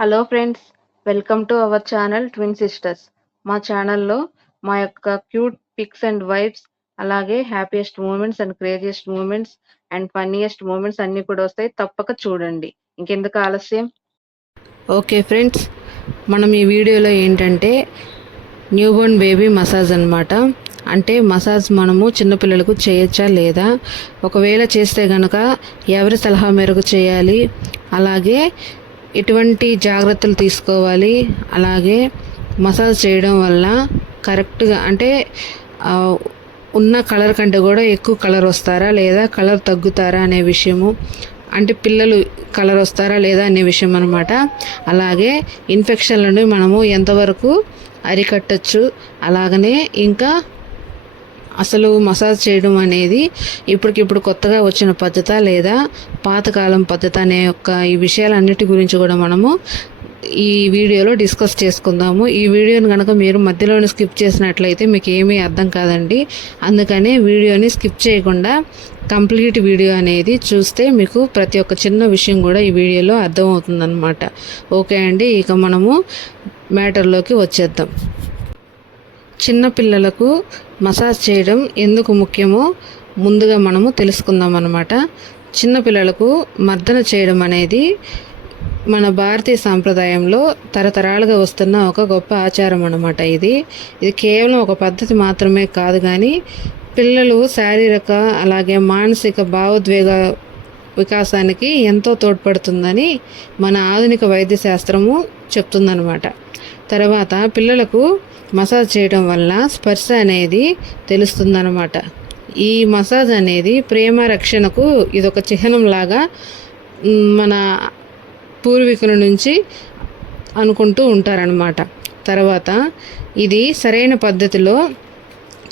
Hello friends, welcome to our channel twin sisters. మా ఛానల్లో మా యొక్క క్యూట్ పిక్స్ అండ్ వైబ్స్, అలాగే happiest moments and craziest moments and funniest moments అన్నీ కూడా వస్తాయి. తప్పక చూడండి. ఇంకెందుకు ఆలస్యం? ఓకే ఫ్రెండ్స్, మనం ఈ వీడియోలో ఏంటంటే న్యూబోర్న్ బేబీ మసాజ్ అన్నమాట. అంటే మసాజ్ మనము చిన్నపిల్లలకు చేయొచ్చా లేదా, ఒకవేళ చేస్తే కనుక ఎవరి సలహా మేరకు చేయాలి, అలాగే ఎటువంటి జాగ్రత్తలు తీసుకోవాలి, అలాగే మసాజ్ చేయడం వల్ల కరెక్ట్గా అంటే ఉన్న కలర్ కంటే కూడా ఎక్కువ కలర్ వస్తారా లేదా కలర్ తగ్గుతారా అనే విషయము, అంటే పిల్లలు కలర్ వస్తారా లేదా అనే విషయం అనమాట. అలాగే ఇన్ఫెక్షన్ల నుండి మనము ఎంతవరకు అరికట్టచ్చు, అలాగనే ఇంకా అసలు మసాజ్ చేయడం అనేది ఇప్పటికిప్పుడు కొత్తగా వచ్చిన పద్ధత లేదా పాతకాలం పద్ధతి అనే యొక్క ఈ విషయాలన్నిటి గురించి కూడా మనము ఈ వీడియోలో డిస్కస్ చేసుకుందాము. ఈ వీడియోని కనుక మీరు మధ్యలోనే స్కిప్ చేసినట్లయితే మీకు ఏమీ అర్థం కాదండి. అందుకనే వీడియోని స్కిప్ చేయకుండా కంప్లీట్ వీడియో అనేది చూస్తే మీకు ప్రతి ఒక్క చిన్న విషయం కూడా ఈ వీడియోలో అర్థమవుతుందన్నమాట. ఓకే అండి, ఇక మనము మ్యాటర్లోకి వచ్చేద్దాం. చిన్నపిల్లలకు మసాజ్ చేయడం ఎందుకు ముఖ్యమో ముందుగా మనము తెలుసుకుందాం అన్నమాట. చిన్నపిల్లలకు మర్దన చేయడం అనేది మన భారతీయ సాంప్రదాయంలో తరతరాలుగా వస్తున్న ఒక గొప్ప ఆచారం అన్నమాట. ఇది కేవలం ఒక పద్ధతి మాత్రమే కాదు, కానీ పిల్లలు శారీరక అలాగే మానసిక భావోద్వేగ వికాసానికి ఎంతో తోడ్పడుతుందని మన ఆధునిక వైద్య శాస్త్రము చెప్తుందన్నమాట. తర్వాత పిల్లలకు మసాజ్ చేయడం వల్ల స్పర్శ అనేది తెలుస్తుందన్నమాట. ఈ మసాజ్ అనేది ప్రేమ రక్షణకు ఇదొక చిహ్నంలాగా మన పూర్వీకుల నుంచి అనుకుంటూ ఉంటారనమాట. తర్వాత ఇది సరైన పద్ధతిలో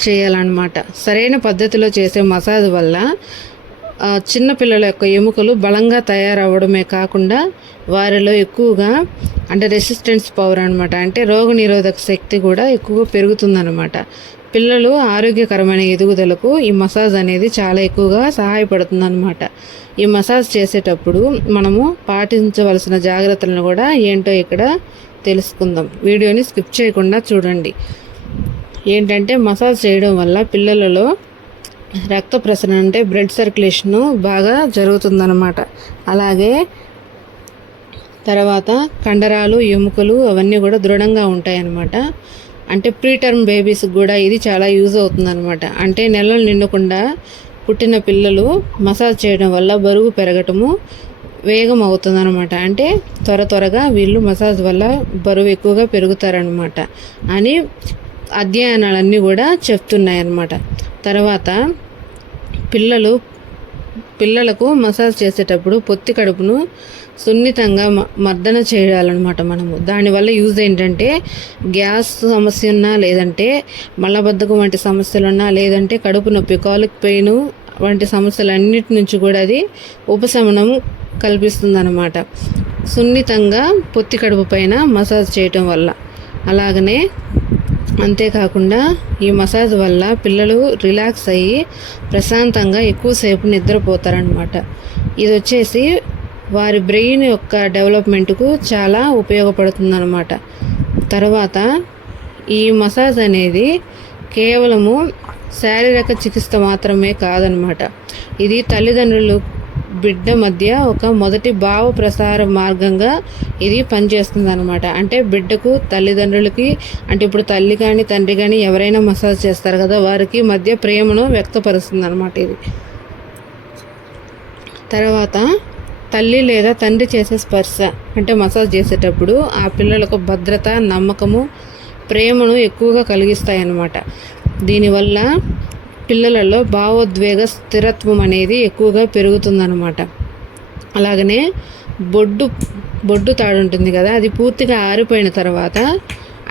చేయాలన్నమాట. సరైన పద్ధతిలో చేసే మసాజ్ వల్ల చిన్నపిల్లల యొక్క ఎముకలు బలంగా తయారవ్వడమే కాకుండా వారిలో ఎక్కువగా అంటే రెసిస్టెన్స్ పవర్ అనమాట, అంటే రోగనిరోధక శక్తి కూడా ఎక్కువగా పెరుగుతుందన్నమాట. పిల్లలు ఆరోగ్యకరమైన ఎదుగుదలకు ఈ మసాజ్ అనేది చాలా ఎక్కువగా సహాయపడుతుందన్నమాట. ఈ మసాజ్ చేసేటప్పుడు మనము పాటించవలసిన జాగ్రత్తలను కూడా ఏంటో ఇక్కడ తెలుసుకుందాం. వీడియోని స్కిప్ చేయకుండా చూడండి. ఏంటంటే మసాజ్ చేయడం వల్ల పిల్లలలో రక్త ప్రసరణ అంటే బ్లడ్ సర్క్యులేషను బాగా జరుగుతుందన్నమాట. అలాగే తర్వాత కండరాలు ఎముకలు అవన్నీ కూడా దృఢంగా ఉంటాయన్నమాట. అంటే ప్రీటర్మ్ బేబీస్కి కూడా ఇది చాలా యూజ్ అవుతుందన్నమాట. అంటే నెలలు నిండకుండా పుట్టిన పిల్లలు మసాజ్ చేయడం వల్ల బరువు పెరగటము వేగం అవుతుందన్నమాట. అంటే త్వరగా వీళ్ళు మసాజ్ వల్ల బరువు ఎక్కువగా పెరుగుతారనమాట అని అధ్యయనాలన్నీ కూడా చెప్తున్నాయన్నమాట. తర్వాత పిల్లలకు మసాజ్ చేసేటప్పుడు పొత్తి కడుపును సున్నితంగా మర్దన చేయాలన్నమాట మనము. దానివల్ల యూజ్ ఏంటంటే గ్యాస్ సమస్య ఉన్నా, లేదంటే మలబద్ధకం వంటి సమస్యలున్నా, లేదంటే కడుపు నొప్పి కాలిక్ పెయిన్ వంటి సమస్యలన్నిటి నుంచి కూడా అది ఉపశమనం కల్పిస్తుందన్నమాట సున్నితంగా పొత్తి కడుపు పైన మసాజ్ చేయటం వల్ల. అలాగనే అంతేకాకుండా ఈ మసాజ్ వల్ల పిల్లలు రిలాక్స్ అయ్యి ప్రశాంతంగా ఎక్కువసేపు నిద్రపోతారనమాట. ఇది వచ్చేసి వారి బ్రెయిన్ యొక్క డెవలప్మెంట్కు చాలా ఉపయోగపడుతుందన్నమాట. తర్వాత ఈ మసాజ్ అనేది కేవలము శారీరక చికిత్స మాత్రమే కాదనమాట. ఇది తల్లిదండ్రులు బిడ్డ మధ్య ఒక మొదటి భావ ప్రసార మార్గంగా ఇది పనిచేస్తుంది అనమాట. అంటే బిడ్డకు తల్లిదండ్రులకి, అంటే ఇప్పుడు తల్లి కానీ తండ్రి కానీ ఎవరైనా మసాజ్ చేస్తారు కదా, వారికి మధ్య ప్రేమను వ్యక్తపరుస్తుంది అనమాట ఇది. తర్వాత తల్లి లేదా తండ్రి చేసే స్పర్శ అంటే మసాజ్ చేసేటప్పుడు ఆ పిల్లలకు భద్రత, నమ్మకము, ప్రేమను ఎక్కువగా కలిగిస్తాయన్నమాట. దీనివల్ల పిల్లలలో భావోద్వేగ స్థిరత్వం అనేది ఎక్కువగా పెరుగుతుందన్నమాట. అలాగనే బొడ్డు తాడు ఉంటుంది కదా, అది పూర్తిగా ఆరిపోయిన తర్వాత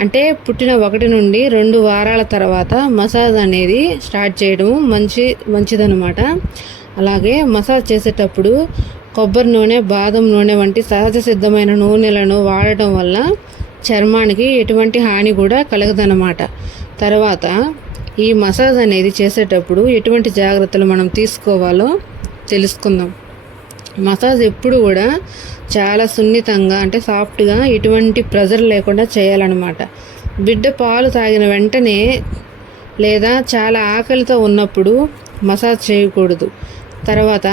అంటే పుట్టిన 1 నుండి 2 వారాల తర్వాత మసాజ్ అనేది స్టార్ట్ చేయడం మంచిదన్నమాట. అలాగే మసాజ్ చేసేటప్పుడు కొబ్బరి నూనె, బాదం నూనె వంటి సహజ సిద్ధమైన నూనెలను వాడటం వల్ల చర్మానికి ఎటువంటి హాని కూడా కలగదన్నమాట. తర్వాత ఈ మసాజ్ అనేది చేసేటప్పుడు ఎటువంటి జాగ్రత్తలు మనం తీసుకోవాలో తెలుసుకుందాం. మసాజ్ ఎప్పుడు కూడా చాలా సున్నితంగా అంటే సాఫ్ట్గా ఎటువంటి ప్రెజర్ లేకుండా చేయాలన్నమాట. బిడ్డ పాలు తాగిన వెంటనే లేదా చాలా ఆకలితో ఉన్నప్పుడు మసాజ్ చేయకూడదు. తర్వాత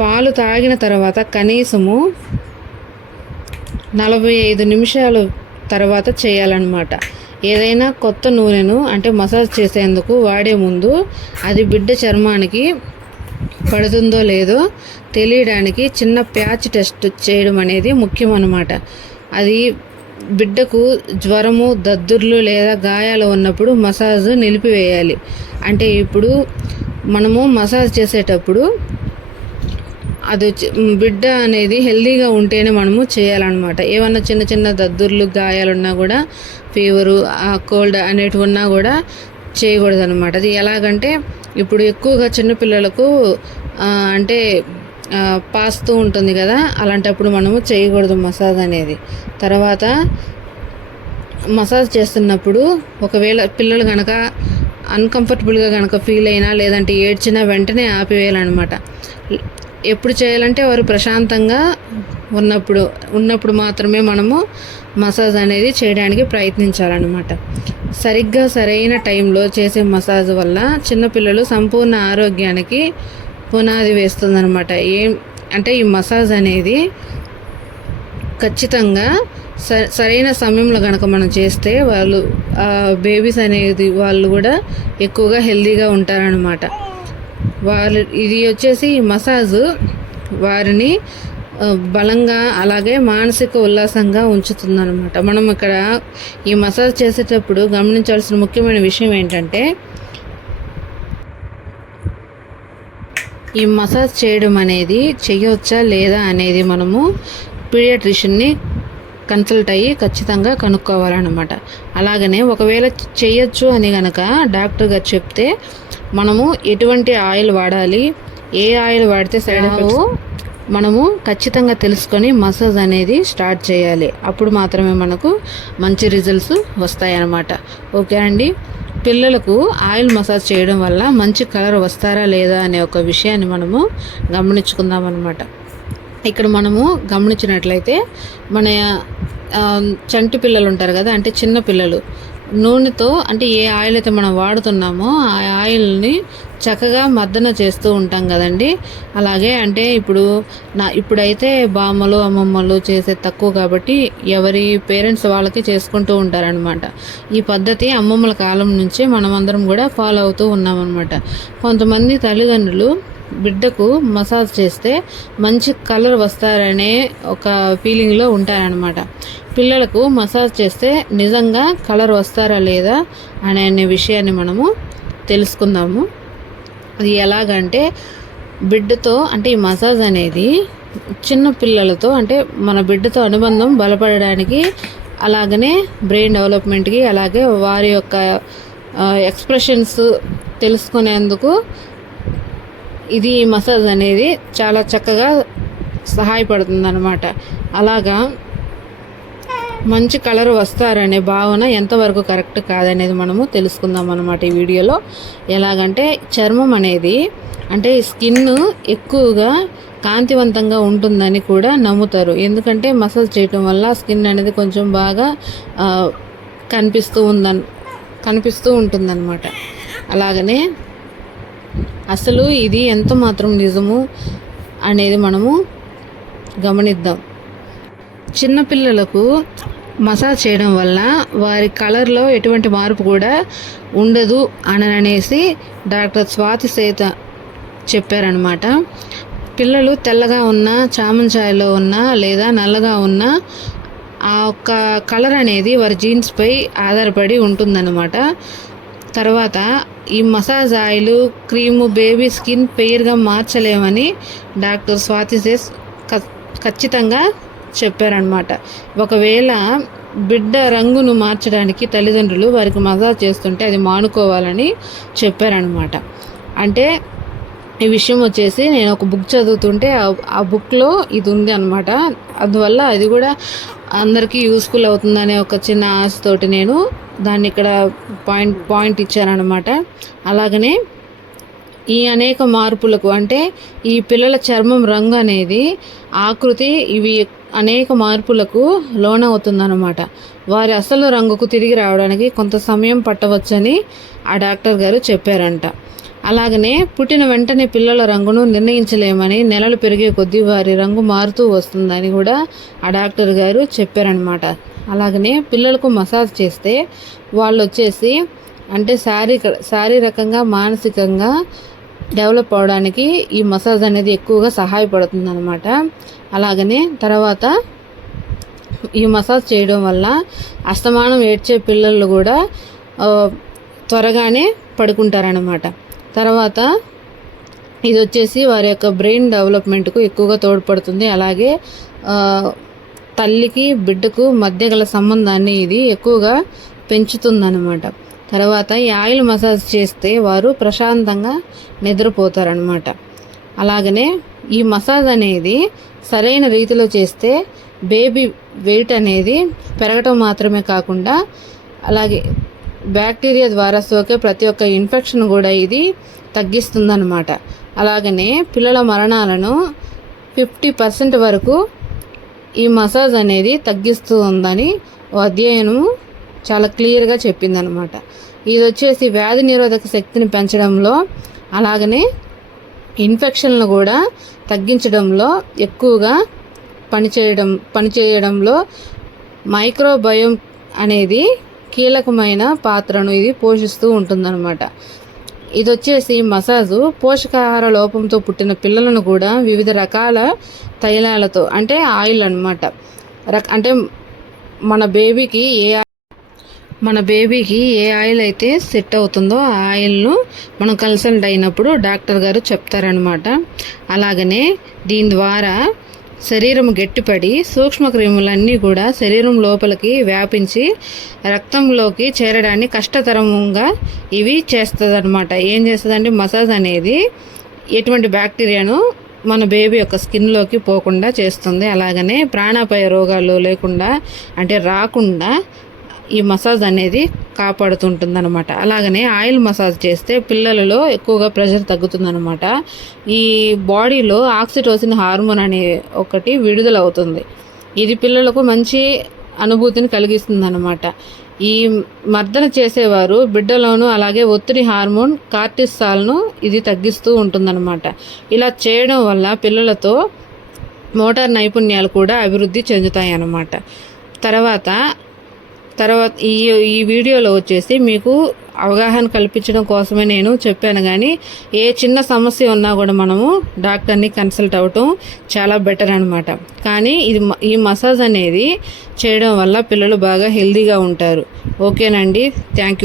పాలు తాగిన తర్వాత కనీసము 45 నిమిషాలు తర్వాత చేయాలన్నమాట. ఏదైనా కొత్త నూనెను అంటే మసాజ్ చేసేందుకు వాడే ముందు అది బిడ్డ చర్మానికి పడుతుందో లేదో తెలియడానికి చిన్న ప్యాచ్ టెస్ట్ చేయడం అనేది ముఖ్యం అన్నమాట. అది బిడ్డకు జ్వరము, దద్దుర్లు లేదా గాయాలు ఉన్నప్పుడు మసాజ్ నిలిపివేయాలి. అంటే ఇప్పుడు మనము మసాజ్ చేసేటప్పుడు అది బిడ్డ అనేది హెల్దీగా ఉంటేనే మనము చేయాలన్నమాట. ఏమన్నా చిన్న చిన్న దద్దుర్లు, గాయాలున్నా కూడా, ఫీవరు, కోల్డ్ అనేటివి ఉన్నా కూడా చేయకూడదు అనమాట. అది ఎలాగంటే ఇప్పుడు ఎక్కువగా చిన్నపిల్లలకు అంటే పాస్తూ ఉంటుంది కదా, అలాంటప్పుడు మనము చేయకూడదు మసాజ్ అనేది. తర్వాత మసాజ్ చేస్తున్నప్పుడు ఒకవేళ పిల్లలు కనుక అన్కంఫర్టబుల్గా కనుక ఫీల్ అయినా లేదంటే ఏడ్చినా వెంటనే ఆపివేయాలన్నమాట. ఎప్పుడు చేయాలంటే వారు ప్రశాంతంగా ఉన్నప్పుడు మాత్రమే మనము మసాజ్ అనేది చేయడానికి ప్రయత్నించాలన్నమాట. సరిగ్గా సరైన టైంలో చేసే మసాజ్ వల్ల చిన్నపిల్లలు సంపూర్ణ ఆరోగ్యానికి పునాది వేస్తుందన్నమాట. అంటే ఈ మసాజ్ అనేది ఖచ్చితంగా సరైన సమయంలో కనుక మనం చేస్తే వాళ్ళు బేబీస్ అనేది వాళ్ళు కూడా ఎక్కువగా హెల్తీగా ఉంటారనమాట. ఇది వచ్చేసి మసాజ్ వారిని బలంగా అలాగే మానసిక ఉల్లాసంగా ఉంచుతుందన్నమాట. మనం ఇక్కడ ఈ మసాజ్ చేసేటప్పుడు గమనించాల్సిన ముఖ్యమైన విషయం ఏంటంటే ఈ మసాజ్ చేయడం అనేది చేయవచ్చా లేదా అనేది మనము పీడియాట్రిషియన్ని కన్సల్ట్ అయ్యి ఖచ్చితంగా కనుక్కోవాలన్నమాట. అలాగనే ఒకవేళ చేయొచ్చు అని కనుక డాక్టర్ గారు చెప్తే మనము ఎటువంటి ఆయిల్ వాడాలి, ఏ ఆయిల్ వాడితే సైడ్ ఎఫెక్ట్స్ మనము ఖచ్చితంగా తెలుసుకొని మసాజ్ అనేది స్టార్ట్ చేయాలి. అప్పుడు మాత్రమే మనకు మంచి రిజల్ట్స్ వస్తాయన్నమాట. ఓకే అండి, పిల్లలకు ఆయిల్ మసాజ్ చేయడం వల్ల మంచి కలర్ వస్తారా లేదా అనే ఒక విషయాన్ని మనము గమనించుకుందాం అన్నమాట. ఇక్కడ మనము గమనించినట్లయితే మన చంటి పిల్లలు ఉంటారు కదా, అంటే చిన్న పిల్లలు నూనెతో అంటే ఏ ఆయిల్ అయితే మనం వాడుతున్నామో ఆ ఆయిల్ని చక్కగా మర్దన చేస్తూ ఉంటాం కదండి. అలాగే అంటే ఇప్పుడైతే బామ్మలు, అమ్మమ్మలు చేసే తక్కువ కాబట్టి ఎవరి పేరెంట్స్ వాళ్ళకి చేసుకుంటూ ఉంటారనమాట. ఈ పద్ధతి అమ్మమ్మల కాలం నుంచి మనమందరం కూడా ఫాలో అవుతూ ఉన్నామన్నమాట. కొంతమంది తల్లిదండ్రులు బిడ్డకు మసాజ్ చేస్తే మంచి కలర్ వస్తారనే ఒక ఫీలింగ్లో ఉంటారనమాట. పిల్లలకు మసాజ్ చేస్తే నిజంగా కలర్ వస్తారా లేదా అనే విషయాన్ని మనము తెలుసుకుందాము. అది ఎలాగంటే బిడ్డతో అంటే ఈ మసాజ్ అనేది చిన్న పిల్లలతో అంటే మన బిడ్డతో అనుబంధం బలపడడానికి, అలాగనే బ్రెయిన్ డెవలప్మెంట్కి, అలాగే వారి యొక్క ఎక్స్ప్రెషన్స్ తెలుసుకునేందుకు ఇది మసాజ్ అనేది చాలా చక్కగా సహాయపడుతుంది అన్నమాట. అలాగా మంచి కలర్ వస్తారనే భావన ఎంతవరకు కరెక్ట్ కాదనేది మనము తెలుసుకుందాం అన్నమాట ఈ వీడియోలో. ఎలాగంటే చర్మం అనేది అంటే స్కిన్ ఎక్కువగా కాంతివంతంగా ఉంటుందని కూడా నమ్ముతారు. ఎందుకంటే మసాజ్ చేయటం వల్ల స్కిన్ అనేది కొంచెం బాగా కనిపిస్తూ ఉంటుందన్నమాట. అలాగనే అసలు ఇది ఎంత మాత్రం నిజము అనేది మనము గమనిద్దాం. చిన్నపిల్లలకు మసాజ్ చేయడం వల్ల వారి కలర్లో ఎటువంటి మార్పు కూడా ఉండదు అనేసి డాక్టర్ స్వాతి సేత చెప్పారనమాట. పిల్లలు తెల్లగా ఉన్నా, చామంచాయలో ఉన్నా లేదా నల్లగా ఉన్నా ఆ ఒక్క కలర్ అనేది వారి జీన్స్పై ఆధారపడి ఉంటుందన్నమాట. తర్వాత ఈ massage oil, cream baby skin ఫెయిర్గా మార్చలేమని డాక్టర్ స్వాతి సేత్ ఖచ్చితంగా చెప్పారనమాట. ఒకవేళ బిడ్డ రంగును మార్చడానికి తల్లిదండ్రులు వారికి మసాజ్ చేస్తుంటే అది మానుకోవాలని చెప్పారనమాట. అంటే ఈ విషయం వచ్చేసి నేను ఒక బుక్ చదువుతుంటే ఆ బుక్లో ఇది ఉంది అనమాట. అందువల్ల అది కూడా అందరికీ యూస్ఫుల్ అవుతుందనే ఒక చిన్న ఆశతోటి నేను దాన్ని ఇక్కడ పాయింట్ ఇచ్చానమాట. అలాగనే ఈ అనేక మార్పులకు అంటే ఈ పిల్లల చర్మం రంగు అనేది ఆకృతి ఇవి అనేక మార్పులకు లోనవుతుందన్నమాట. వారి అసలు రంగుకు తిరిగి రావడానికి కొంత సమయం పట్టవచ్చని ఆ డాక్టర్ గారు చెప్పారంట. అలాగనే పుట్టిన వెంటనే పిల్లల రంగును నిర్ణయించలేమని, నెలలు పెరిగే కొద్దీ వారి రంగు మారుతూ వస్తుందని కూడా ఆ డాక్టర్ గారు చెప్పారనమాట. అలాగనే పిల్లలకు మసాజ్ చేస్తే వాళ్ళు వచ్చేసి అంటే శారీరకంగా మానసికంగా డెవలప్ అవడానికి ఈ మసాజ్ అనేది ఎక్కువగా సహాయపడుతుంది అనమాట. అలాగనే తర్వాత ఈ మసాజ్ చేయడం వల్ల అస్తమానం ఏడ్చే పిల్లలు కూడా త్వరగానే పడుకుంటారనమాట. తర్వాత ఇది వచ్చేసి వారి యొక్క బ్రెయిన్ డెవలప్మెంట్కు ఎక్కువగా తోడ్పడుతుంది. అలాగే తల్లికి బిడ్డకు మధ్య గల సంబంధాన్ని ఇది ఎక్కువగా పెంచుతుందన్నమాట. తర్వాత ఈ ఆయిల్ మసాజ్ చేస్తే వారు ప్రశాంతంగా నిద్రపోతారనమాట. అలాగనే ఈ మసాజ్ అనేది సరైన రీతిలో చేస్తే బేబీ వెయిట్ అనేది పెరగటం మాత్రమే కాకుండా అలాగే బ్యాక్టీరియా ద్వారా సోకే ప్రతి ఒక్క ఇన్ఫెక్షన్ కూడా ఇది తగ్గిస్తుందన్నమాట. అలాగనే పిల్లల మరణాలను 50% వరకు ఈ మసాజ్ అనేది తగ్గిస్తూ ఉందని అధ్యయనం చాలా క్లియర్గా చెప్పిందనమాట. ఇది వచ్చేసి వ్యాధి నిరోధక శక్తిని పెంచడంలో అలాగనే ఇన్ఫెక్షన్లు కూడా తగ్గించడంలో ఎక్కువగా పనిచేయడంలో మైక్రోబయోమ్ అనేది కీలకమైన పాత్రను ఇది పోషిస్తూ ఉంటుందన్నమాట. ఇది వచ్చేసి మసాజు పోషకాహార లోపంతో పుట్టిన పిల్లలను కూడా వివిధ రకాల తైలాలతో అంటే ఆయిల్ అనమాట అంటే మన బేబీకి ఏ ఆయిల్ అయితే సెట్ అవుతుందో ఆ ఆయిల్ను మనం కన్సల్ట్ అయినప్పుడు డాక్టర్ గారు చెప్తారనమాట. అలాగనే దీని ద్వారా శరీరం గట్టిపడి సూక్ష్మక్రిములన్నీ కూడా శరీరం లోపలికి వ్యాపించి రక్తంలోకి చేరడాన్ని కష్టతరంగా ఇవి చేస్తుంది అనమాట. ఏం చేస్తుందంటే మసాజ్ అనేది ఎటువంటి బ్యాక్టీరియాను మన బేబీ యొక్క స్కిన్లోకి పోకుండా చేస్తుంది. అలాగనే ప్రాణాపాయ రోగాలు లేకుండా అంటే రాకుండా ఈ మసాజ్ అనేది కాపాడుతుంటుందన్నమాట. అలాగనే ఆయిల్ మసాజ్ చేస్తే పిల్లలలో ఎక్కువగా ప్రెషర్ తగ్గుతుందన్నమాట. ఈ బాడీలో ఆక్సిటోసిన్ హార్మోన్ అనే ఒకటి విడుదల అవుతుంది. ఇది పిల్లలకు మంచి అనుభూతిని కలిగిస్తుంది అన్నమాట. ఈ మర్దన చేసేవారు బిడ్డలోను అలాగే ఒత్తిడి హార్మోన్ కార్టిసాల్ను ఇది తగ్గిస్తూ ఉంటుందన్నమాట. ఇలా చేయడం వల్ల పిల్లలతో మోటార్ నైపుణ్యాలు కూడా అభివృద్ధి చెందుతాయి అన్నమాట. తర్వాత ఈ వీడియోలో వచ్చేసి మీకు అవగాహన కల్పించడం కోసమే నేను చెప్పాను. కానీ ఏ చిన్న సమస్య ఉన్నా కూడా మనము డాక్టర్ని కన్సల్ట్ అవ్వటం చాలా బెటర్ అనమాట. కానీ ఈ మసాజ్ అనేది చేయడం వల్ల పిల్లలు బాగా హెల్తీగా ఉంటారు. ఓకేనండి, థ్యాంక్ యూ.